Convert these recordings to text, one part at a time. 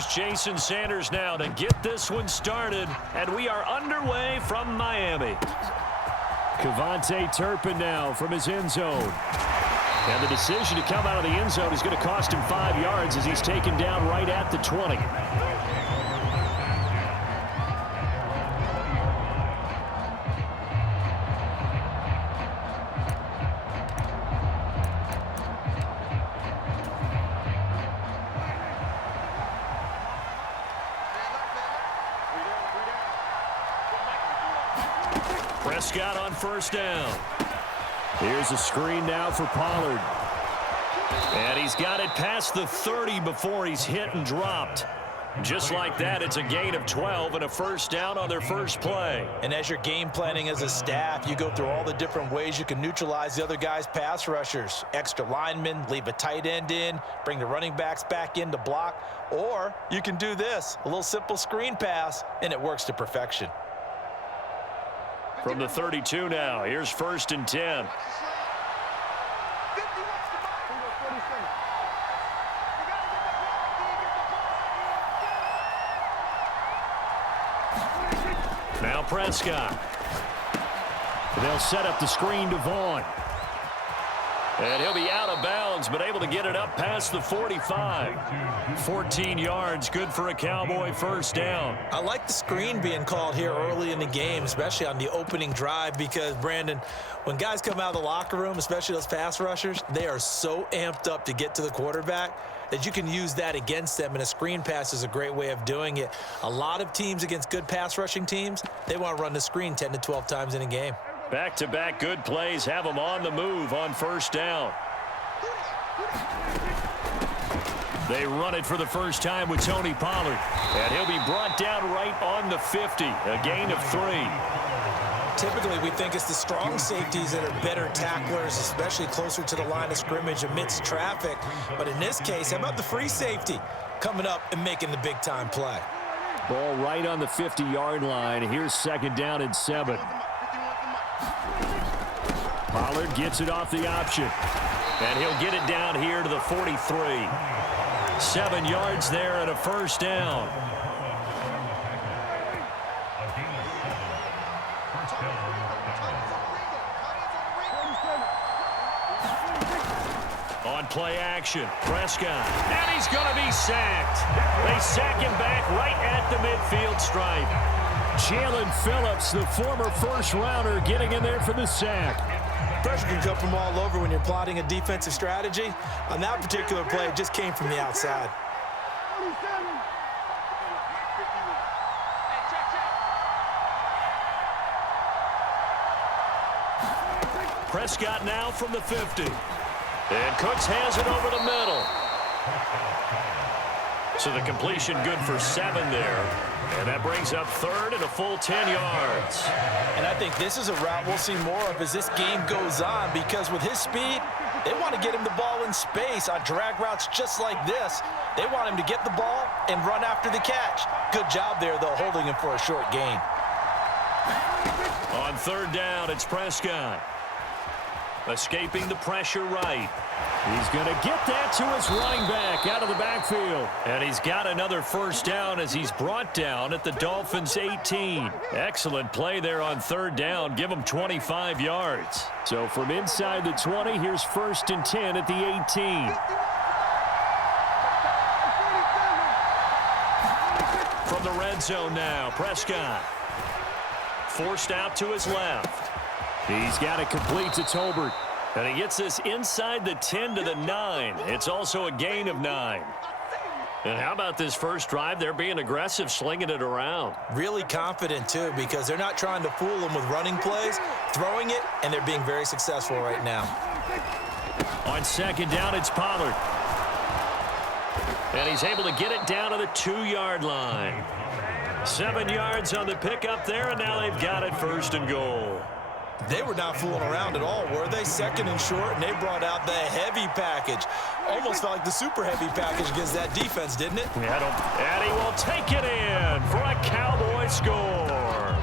Here's Jason Sanders now to get this one started, and we are underway from Miami. Kevontae Turpin now from his end zone. And the decision to come out of the end zone is going to cost him 5 yards as he's taken down right at the 20. Prescott on first down. Here's a screen now for Pollard. And he's got it past the 30 before he's hit and dropped. Just like that, it's a gain of 12 and a first down on their first play. And as you're game planning as a staff, you go through all the different ways you can neutralize the other guy's pass rushers. Extra linemen, leave a tight end in, bring the running backs back in to block. Or you can do this, a little simple screen pass, and it works to perfection. From the 32 now, here's first and 10. Now Prescott. They'll set up the screen to Vaughn. And he'll be out of bounds, but able to get it up past the 45. 14 yards, good for a Cowboy first down. I like the screen being called here early in the game, especially on the opening drive, because, Brandon, when guys come out of the locker room, especially those pass rushers, they are so amped up to get to the quarterback that you can use that against them, and a screen pass is a great way of doing it. A lot of teams against good pass rushing teams, they want to run the screen 10 to 12 times in a game. Back-to-back good plays have them on the move on first down. They run it for the first time with Tony Pollard. And he'll be brought down right on the 50, a gain of 3. Typically, we think it's the strong safeties that are better tacklers, especially closer to the line of scrimmage amidst traffic. But in this case, how about the free safety coming up and making the big-time play? Ball right on the 50-yard line. Here's second down and 7. Pollard gets it off the option. And he'll get it down here to the 43. 7 yards there and a first down. On play action, Prescott. And he's going to be sacked. They sack him back right at the midfield stripe. Jalen Phillips, the former first-rounder, getting in there for the sack. Pressure can come from all over when you're plotting a defensive strategy. On that particular play, it just came from the outside. Prescott now from the 50. And Cooks has it over the middle. So the completion good for 7 there. And that brings up third and a full 10 yards. And I think this is a route we'll see more of as this game goes on, because with his speed, they want to get him the ball in space on drag routes just like this. They want him to get the ball and run after the catch. Good job there, though, holding him for a short gain. On third down, it's Prescott. Escaping the pressure right. He's going to get that to his running back out of the backfield. And he's got another first down as he's brought down at the Dolphins' 18. Excellent play there on third down. Give him 25 yards. So from inside the 20, here's first and 10 at the 18. From the red zone now, Prescott. Forced out to his left. He's got it complete to Tolbert. And he gets this inside the 10 to the 9. It's also a gain of 9. And how about this first drive? They're being aggressive, slinging it around. Really confident, too, because they're not trying to fool them with running plays, throwing it, and they're being very successful right now. On second down, it's Pollard. And he's able to get it down to the 2-yard line. 7 yards on the pickup there, and now they've got it first and goal. They were not fooling around at all, were they? Second and short, and they brought out the heavy package. Almost felt like the super heavy package against that defense, didn't it? And he will take it in for a Cowboy score.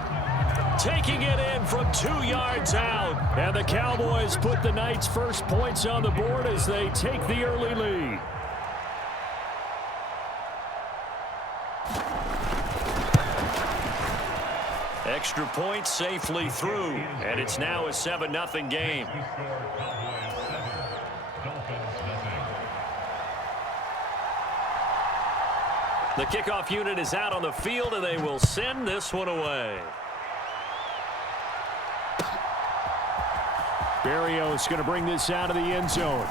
Taking it in from 2 yards out. And the Cowboys put the Knights' first points on the board as they take the early lead. Extra point safely through, and it's now a 7-0 game. The kickoff unit is out on the field, and they will send this one away. Berrios going to bring this out of the end zone.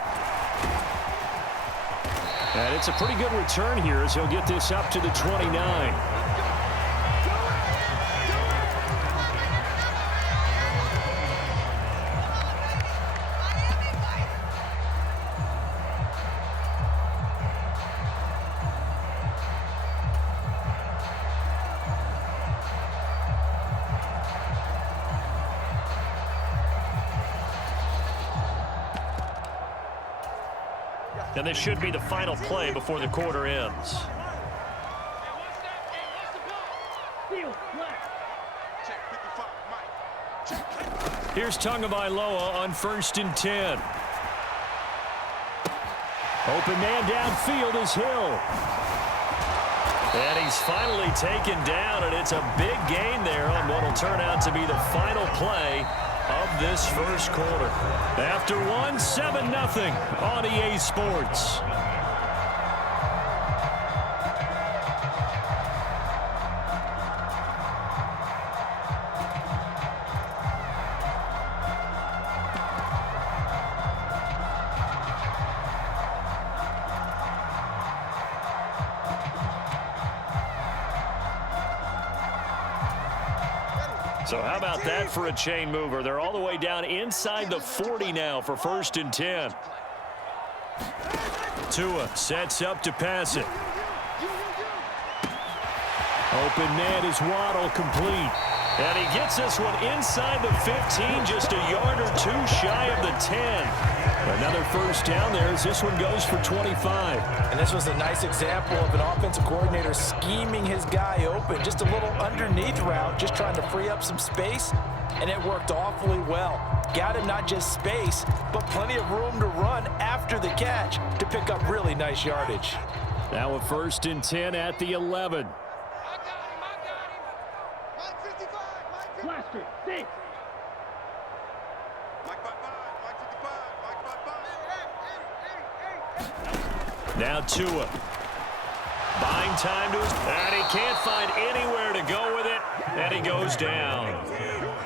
And it's a pretty good return here as he'll get this up to the 29. And this should be the final play before the quarter ends. Here's Tagovailoa on 1st and 10. Open man downfield is Hill. And he's finally taken down, and it's a big gain there on what will turn out to be the final play of this first quarter. After one, 7-0 on EA Sports. So how about that for a chain mover? They're all the way down inside the 40 now for 1st and 10. Tua sets up to pass it. Open man is Waddle, complete. And he gets this one inside the 15, just a yard or two shy of the 10. Another first down there as this one goes for 25. And this was a nice example of an offensive coordinator scheming his guy open. Just a little underneath route, just trying to free up some space, and it worked awfully well. Got him not just space, but plenty of room to run after the catch to pick up really nice yardage. Now a 1st and 10 at the 11. Blaster, six. Now Tua. Buying time to his... And he can't find anywhere to go with it. And he goes down.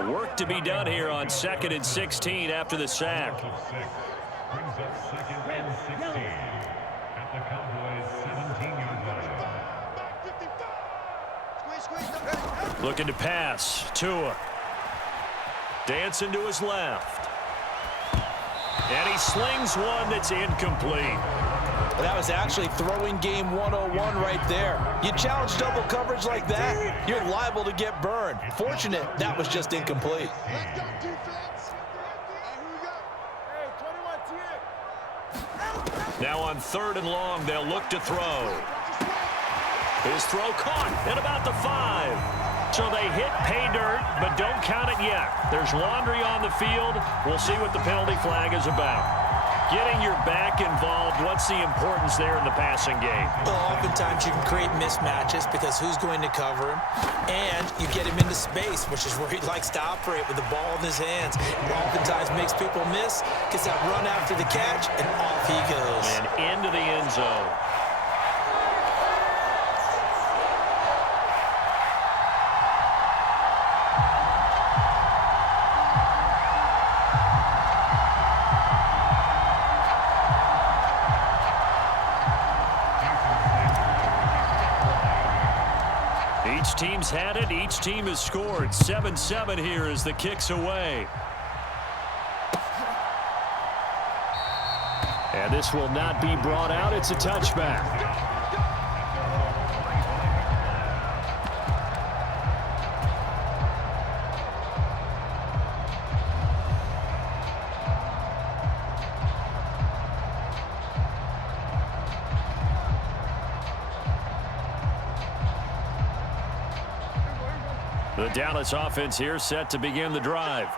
Work to be done here on 2nd and 16 after the sack. Brings up 2nd and 16 at the Cowboys' 17-yard line. Looking to pass. Tua. Dancing to his left. And he slings one that's incomplete. That was actually throwing game 101 right there. You challenge double coverage like that, you're liable to get burned. Fortunate, that was just incomplete. Let's go, defense. Here we go. Hey, 21 Now on 3rd and long, they'll look to throw. His throw caught at about the 5. So they hit pay dirt, but don't count it yet. There's laundry on the field. We'll see what the penalty flag is about. Getting your back involved, what's the importance there in the passing game? Well, oftentimes you can create mismatches because who's going to cover him? And you get him into space, which is where he likes to operate with the ball in his hands. And oftentimes makes people miss, gets that run after the catch, and off he goes. And into the end zone. Each team's had it. Each team has scored. 7-7 here as the kick's away. And this will not be brought out. It's a touchback. The Dallas offense here set to begin the drive.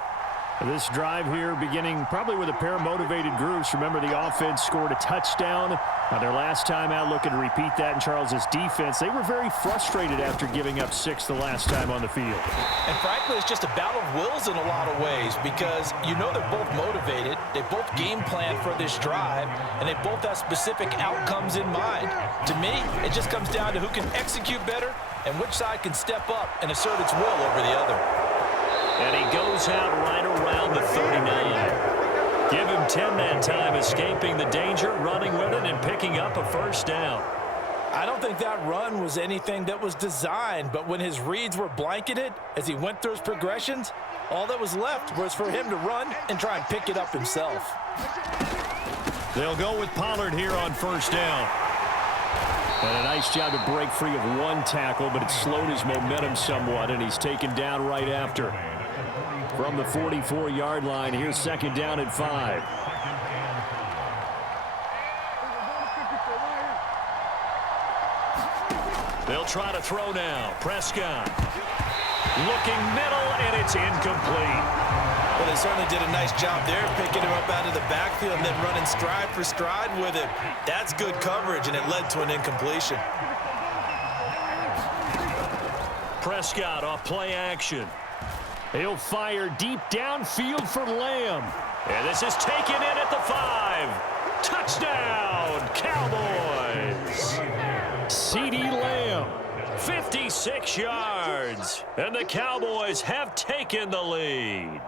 This drive here beginning probably with a pair of motivated groups. Remember, the offense scored a touchdown. Their last time out, looking to repeat that in Charles's defense. They were very frustrated after giving up 6 the last time on the field. And frankly, it's just a battle of wills in a lot of ways because you know they're both motivated. They both game plan for this drive, and they both have specific outcomes in mind. To me, it just comes down to who can execute better and which side can step up and assert its will over the other. And he goes out right around the 39. Give him 10 that time, escaping the danger, running with it, and picking up a first down. I don't think that run was anything that was designed, but when his reads were blanketed, as he went through his progressions, all that was left was for him to run and try and pick it up himself. They'll go with Pollard here on first down. And a nice job to break free of one tackle, but it slowed his momentum somewhat, and he's taken down right after. From the 44-yard line, here's second down and 5. They'll try to throw now. Prescott looking middle, and it's incomplete. Well, they certainly did a nice job there, picking him up out of the backfield and then running stride for stride with him. That's good coverage, and it led to an incompletion. Prescott off play action. He'll fire deep downfield for Lamb. And this is taken in at the 5. Touchdown, Cowboys. CeeDee Lamb, 56 yards. And the Cowboys have taken the lead.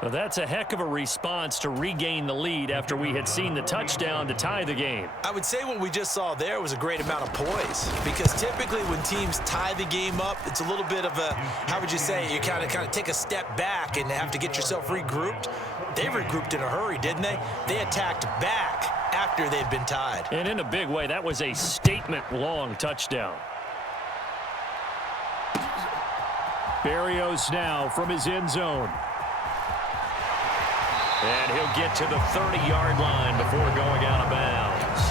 Well, that's a heck of a response to regain the lead after we had seen the touchdown to tie the game. I would say what we just saw there was a great amount of poise because typically when teams tie the game up, it's a little bit of a, how would you say, you kind of take a step back and have to get yourself regrouped. They regrouped in a hurry, didn't they? They attacked back after they'd been tied. And in a big way, that was a statement-long touchdown. Berrios now from his end zone. And he'll get to the 30-yard line before going out of bounds.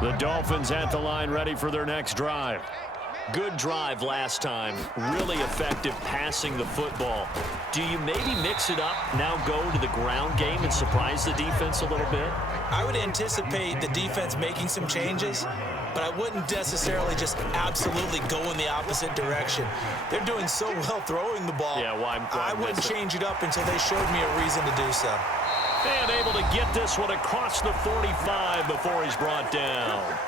The Dolphins at the line ready for their next drive. Good drive last time. Really effective passing the football. Do you maybe mix it up, now go to the ground game and surprise the defense a little bit? I would anticipate the defense making some changes, but I wouldn't necessarily just absolutely go in the opposite direction. They're doing so well throwing the ball. Yeah, why I wouldn't change it up until they showed me a reason to do so. And able to get this one across the 45 before he's brought down.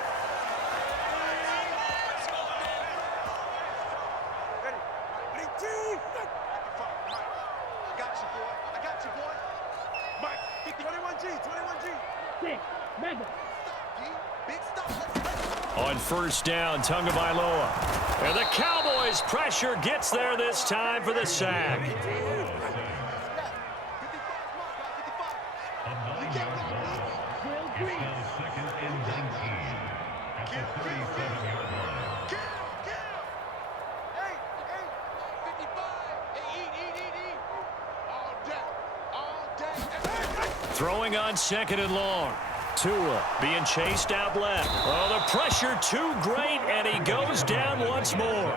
On first down, Tagovailoa. And the Cowboys pressure gets there this time for the sack. Second and 19 at the 37-yard line. Throwing on second and long. Tua being chased out left. Oh, the pressure too great, and he goes down once more.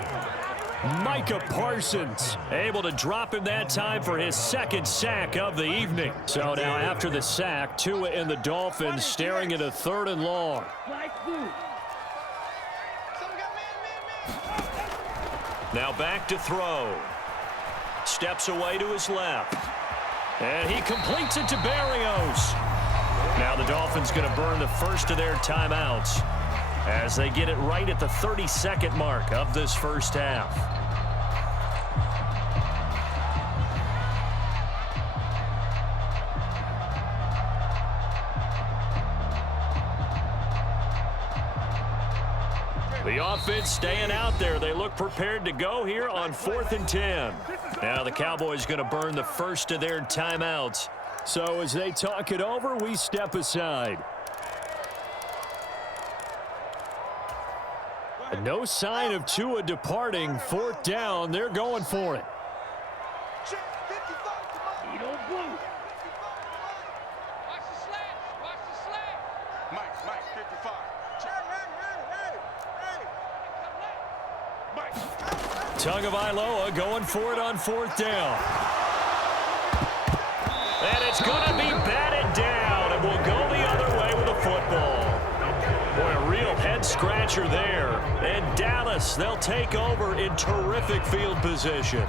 Micah Parsons able to drop him that time for his second sack of the evening. So now after the sack, Tua and the Dolphins staring at a third and long. Now back to throw. Steps away to his left. And he completes it to Berrios. Now the Dolphins going to burn the first of their timeouts as they get it right at the 30-second mark of this first half. The offense staying out there. They look prepared to go here on 4th and 10. Now the Cowboys going to burn the first of their timeouts. So as they talk it over, we step aside. And no sign of Tua departing. 4th down. They're going for it. Tagovailoa going for it on 4th down. And it's going to be batted down, and we'll go the other way with the football. Boy, a real head-scratcher there. And Dallas, they'll take over in terrific field position.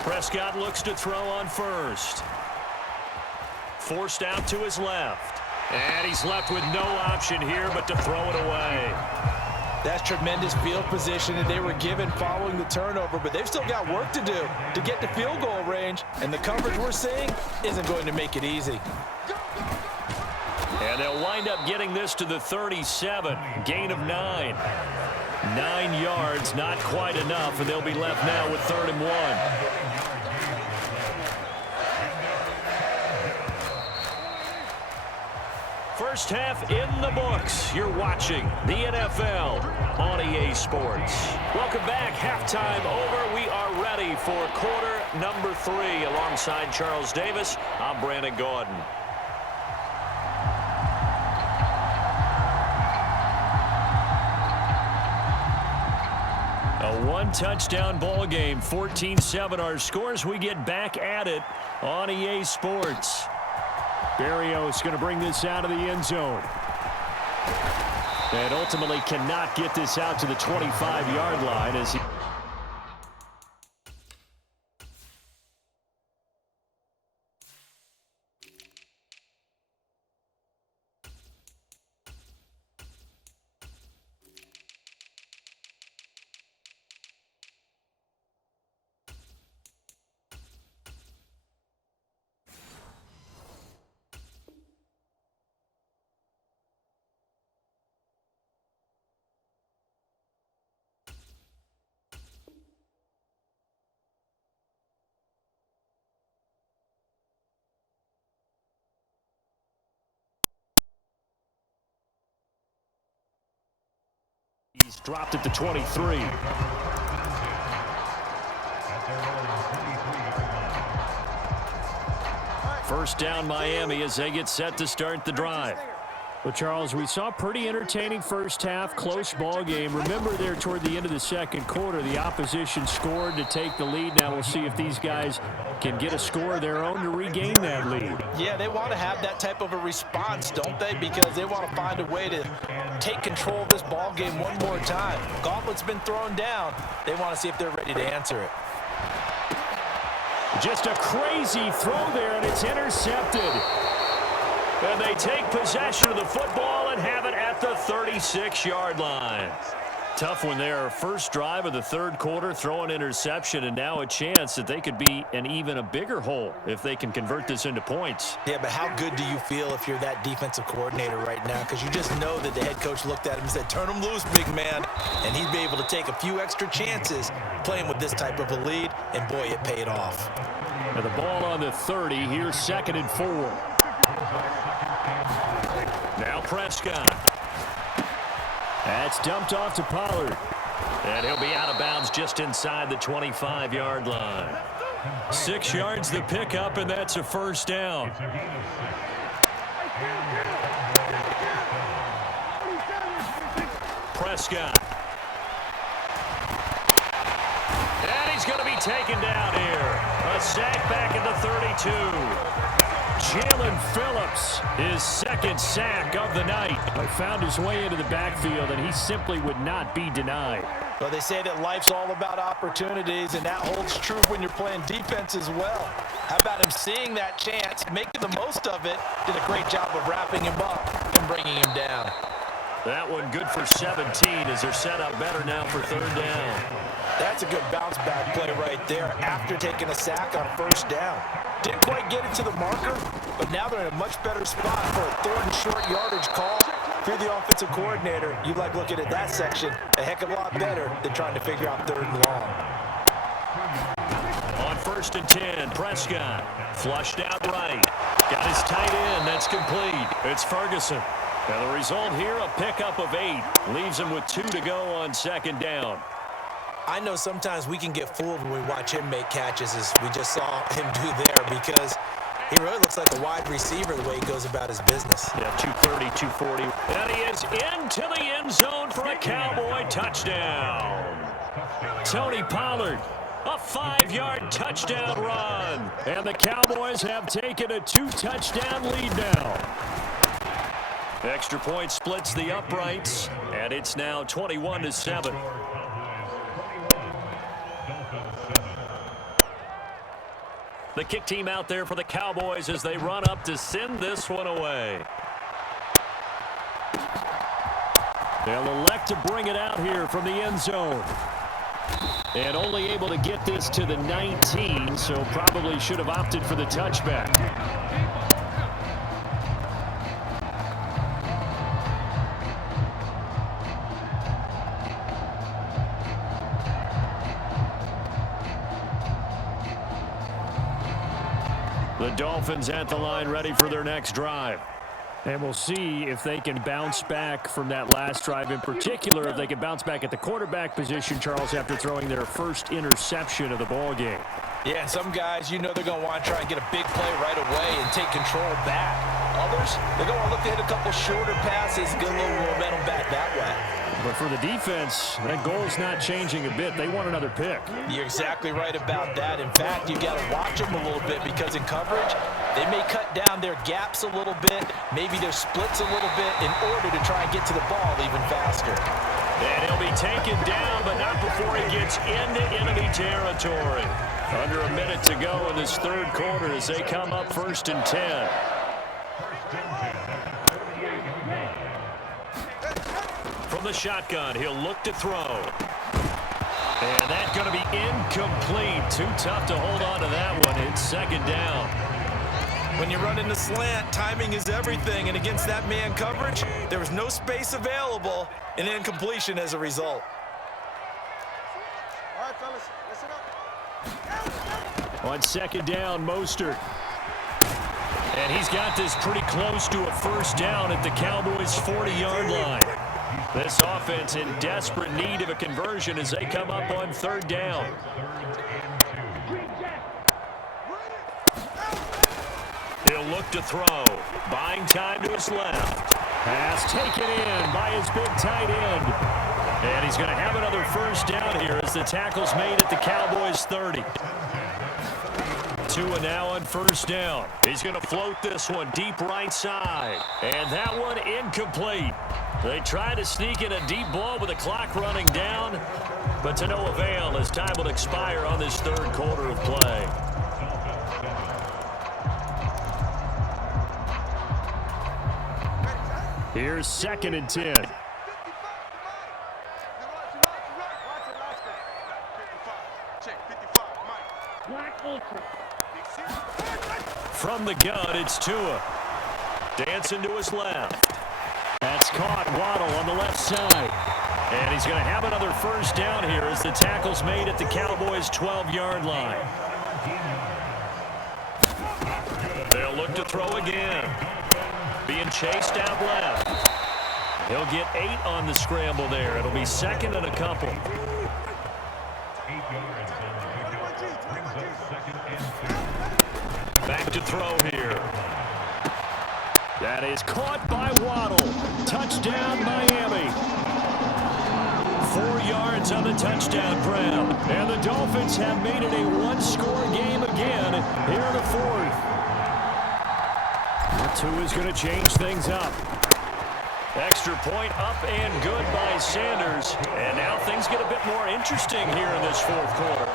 Prescott looks to throw on 1st. Forced out to his left. And he's left with no option here but to throw it away. That's tremendous field position that they were given following the turnover, but they've still got work to do to get to field goal range, and the coverage we're seeing isn't going to make it easy. And they'll wind up getting this to the 37. Gain of 9. 9 yards, not quite enough, and they'll be left now with 3rd and 1. First half in the books. You're watching the NFL on EA Sports. Welcome back. Halftime over. We are ready for quarter number 3. Alongside Charles Davis, I'm Brandon Gordon. A one-touchdown ball game. 14-7 our scores. We get back at it on EA Sports. Berrios going to bring this out of the end zone. And ultimately cannot get this out to the 25-yard line as he... He's dropped at the 23. First down Miami as they get set to start the drive. Well, Charles, we saw a pretty entertaining first half, close ball game. Remember there toward the end of the second quarter, the opposition scored to take the lead. Now we'll see if these guys can get a score of their own to regain that lead. Yeah, they want to have that type of a response, don't they? Because they want to find a way to take control of this ball game one more time. Gauntlet's been thrown down. They want to see if they're ready to answer it. Just a crazy throw there, and it's intercepted. And they take possession of the football and have it at the 36-yard line. Tough one there. First drive of the third quarter, throw an interception, and now a chance that they could be in even a bigger hole if they can convert this into points. Yeah, but how good do you feel if you're that defensive coordinator right now? Because you just know that the head coach looked at him and said, turn him loose, big man. And he'd be able to take a few extra chances playing with this type of a lead, and boy, it paid off. And the ball on the 30, here's 2nd and 4. Now Prescott. That's dumped off to Pollard. And he'll be out of bounds just inside the 25-yard line. 6 yards the pickup, and that's a first down. Prescott. And he's going to be taken down here. A sack back at the 32. Jalen Phillips, his second sack of the night. He found his way into the backfield, and he simply would not be denied. Well, they say that life's all about opportunities, and that holds true when you're playing defense as well. How about him seeing that chance, making the most of it, did a great job of wrapping him up and bringing him down. That one good for 17 as they're set up better now for third down. That's a good bounce back play right there after taking a sack on first down. Didn't quite get it to the marker, but now they're in a much better spot for a third and short yardage call. If you're the offensive coordinator, you like looking at that section a heck of a lot better than trying to figure out third and long. On 1st and 10, Prescott flushed out right. Got his tight end. That's complete. It's Ferguson. And the result here, a pickup of 8. Leaves him with 2 to go on 2nd down. I know sometimes we can get fooled when we watch him make catches, as we just saw him do there, because He really looks like a wide receiver the way he goes about his business. Yeah, 230, 240. And he is into the end zone for a Cowboy touchdown. Tony Pollard, a 5-yard touchdown run. And the Cowboys have taken a 2-touchdown lead now. Extra point splits the uprights, and it's now 21-7. The kick team out there for the Cowboys as they run up to send this one away. They'll elect to bring it out here from the end zone. And only able to get this to the 19, so probably should have opted for the touchback. The Dolphins at the line ready for their next drive. And we'll see if they can bounce back from that last drive in particular, if they can bounce back at the quarterback position, Charles, after throwing their first interception of the ballgame. Yeah, some guys, you know they're going to want to try and get a big play right away and take control back. Others, they're going to look to hit a couple shorter passes, get a little momentum back that way. But for the defense, that goal's not changing a bit. They want another pick. You're exactly right about that. In fact, you got to watch them a little bit because in coverage, they may cut down their gaps a little bit, maybe their splits a little bit in order to try and get to the ball even faster. And he'll be taken down, but not before he gets into enemy territory. Under a minute to go in this third quarter as they come up 1st and 10. From the shotgun, he'll look to throw. And that's going to be incomplete. Too tough to hold on to that one. It's 2nd down. When you run in the slant, timing is everything. And against that man coverage, there was no space available, and incompletion as a result. All right, fellas, listen up. On 2nd down, Mostert. And he's got this pretty close to a 1st down at the Cowboys' 40-yard line. This offense in desperate need of a conversion as they come up on 3rd down. He'll look to throw. Buying time to his left. Pass taken in by his big tight end. And he's going to have another 1st down here as the tackle's made at the Cowboys' 30. Tua now on 1st down. He's going to float this one deep right side. And that one incomplete. They try to sneak in a deep ball with the clock running down, but to no avail as time will expire on this 3rd quarter of play. Here's 2nd and 10. From the gun, it's Tua. Dancing to his left. That's caught. Waddle on the left side. And he's going to have another 1st down here as the tackle's made at the Cowboys' 12-yard line. They'll look to throw again. Being chased out left. He'll get 8 on the scramble there. It'll be 2nd and a couple. 8 yards on the pickup. Brings up 2nd and 2. Back to throw here. That is caught by Waddle. Touchdown, Miami. 4 yards on the touchdown grab. And the Dolphins have made it a one-score game again here in the 4th. Tua's going to change things up. Extra point up and good by Sanders. And now things get a bit more interesting here in this 4th quarter.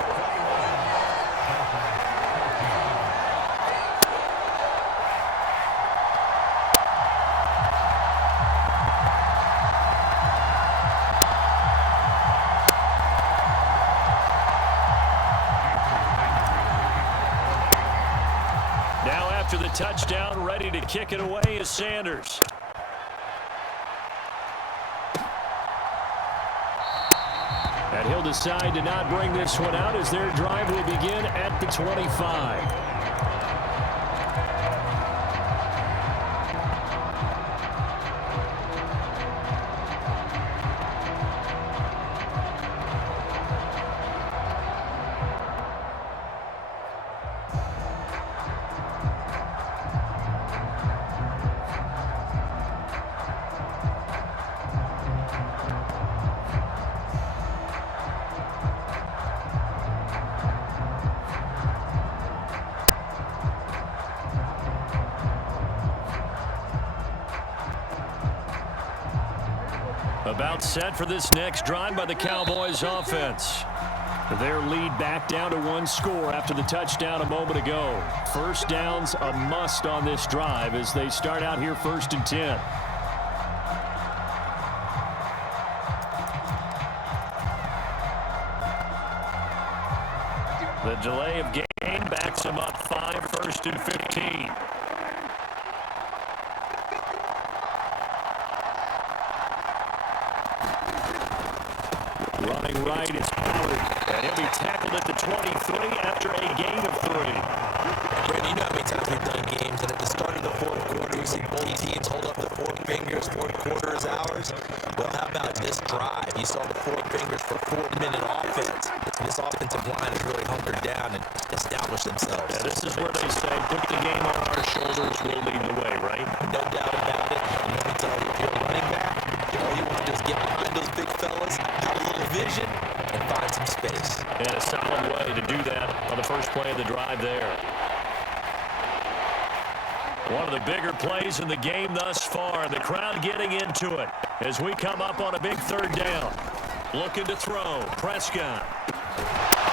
After the touchdown, ready to kick it away is Sanders. And he'll decide to not bring this one out as their drive will begin at the 25. About set for this next drive by the Cowboys offense. Their lead back down to one score after the touchdown a moment ago. First down's a must on this drive as they start out here 1st and 10. The delay of game backs them up 5, 1st and 15. Running right is Pollard, and he'll be tackled at the 23 after a gain of 3. Brandon, you know how many times we've done games, and at the start of the fourth quarter, we see both teams hold up the four fingers, fourth quarter is ours. Well, how about this drive? You saw the four fingers for 4-minute offense. This offensive line has really hunkered down and established themselves. Yeah, this is where they say, put the game on our shoulders, we'll lead the way, right? No doubt about it. And let me tell you, if you're a running back, all you want to do is get behind those big fellas, have a little vision, and find some space. And a solid way to do that on the first play of the drive there. One of the bigger plays in the game thus far. The crowd getting into it as we come up on a big 3rd down. Looking to throw. Prescott.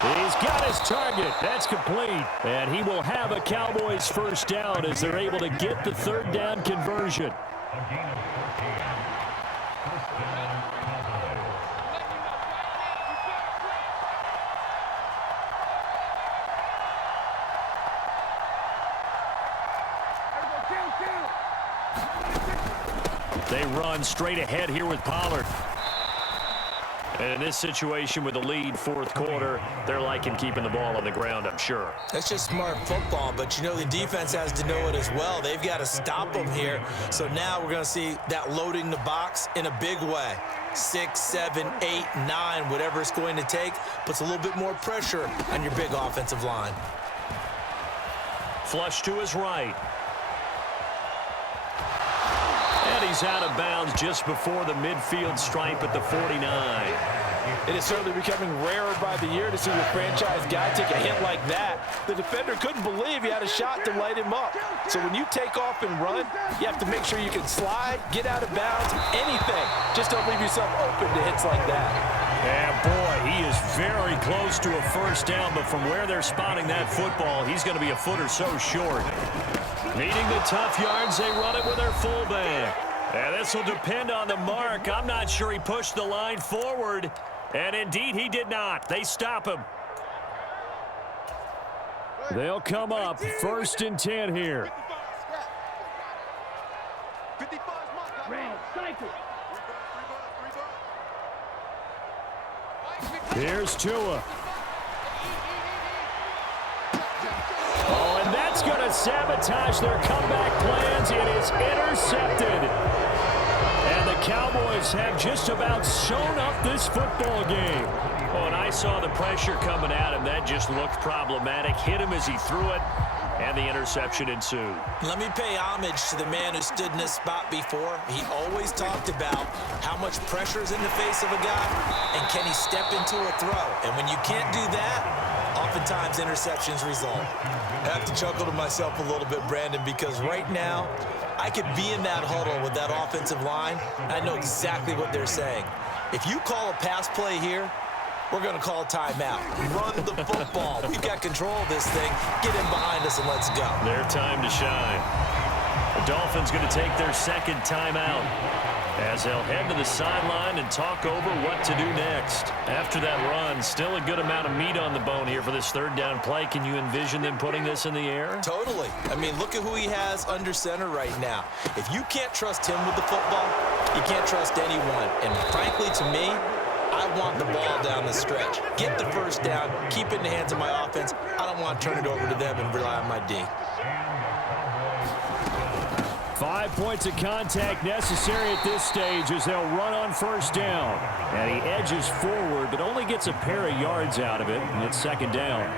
He's got his target. That's complete. And he will have a Cowboys first down as they're able to get the 3rd down conversion. A gain of 14. First down, Cowboys. They run straight ahead here with Pollard. And in this situation with the lead 4th quarter, they're liking keeping the ball on the ground, I'm sure. That's just smart football, but you know the defense has to know it as well. They've got to stop them here. So now we're going to see that loading the box in a big way. 6, 7, 8, 9, whatever it's going to take, puts a little bit more pressure on your big offensive line. Flush to his right. And he's out of bounds just before the midfield stripe at the 49. It is certainly becoming rarer by the year to see your franchise guy take a hit like that. The defender couldn't believe he had a shot to light him up. So when you take off and run, you have to make sure you can slide, get out of bounds, anything. Just don't leave yourself open to hits like that. And boy, he is very close to a first down, but from where they're spotting that football, he's going to be a foot or so short. Needing the tough yards, they run it with their fullback. And this will depend on the mark. I'm not sure he pushed the line forward. And indeed, he did not. They stop him. They'll come up 1st and 10 here. Here's Tua. Oh, and that's going to sabotage their comeback plans. It is intercepted. And the Cowboys have just about sewn up this football game. Oh, and I saw the pressure coming at him. That just looked problematic. Hit him as he threw it, and the interception ensued. Let me pay homage to the man who stood in this spot before. He always talked about how much pressure is in the face of a guy, and can he step into a throw. And when you can't do that, oftentimes interceptions result. I have to chuckle to myself a little bit, Brandon, because right now, I could be in that huddle with that offensive line. I know exactly what they're saying. If you call a pass play here, we're going to call a timeout. Run the football. We've got control of this thing. Get in behind us and let's go. Their time to shine. The Dolphins going to take their 2nd timeout as they'll head to the sideline and talk over what to do next. After that run, still a good amount of meat on the bone here for this 3rd down play. Can you envision them putting this in the air? Totally. I mean, look at who he has under center right now. If you can't trust him with the football, you can't trust anyone. And frankly, to me, I want the ball down the stretch. Get the first down, keep it in the hands of my offense. I don't want to turn it over to them and rely on my D. 5 points of contact necessary at this stage as they'll run on first down. And he edges forward, but only gets a pair of yards out of it, and it's 2nd down.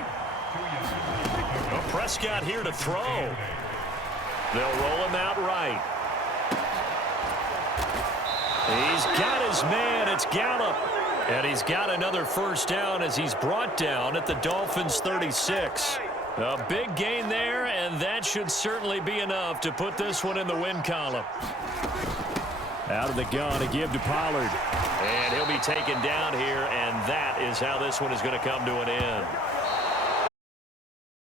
Well, Prescott here to throw. They'll roll him out right. He's got his man. It's Gallup. And he's got another first down as he's brought down at the Dolphins' 36. A big gain there, and that should certainly be enough to put this one in the win column. Out of the gun to give to Pollard. And he'll be taken down here, and that is how this one is going to come to an end.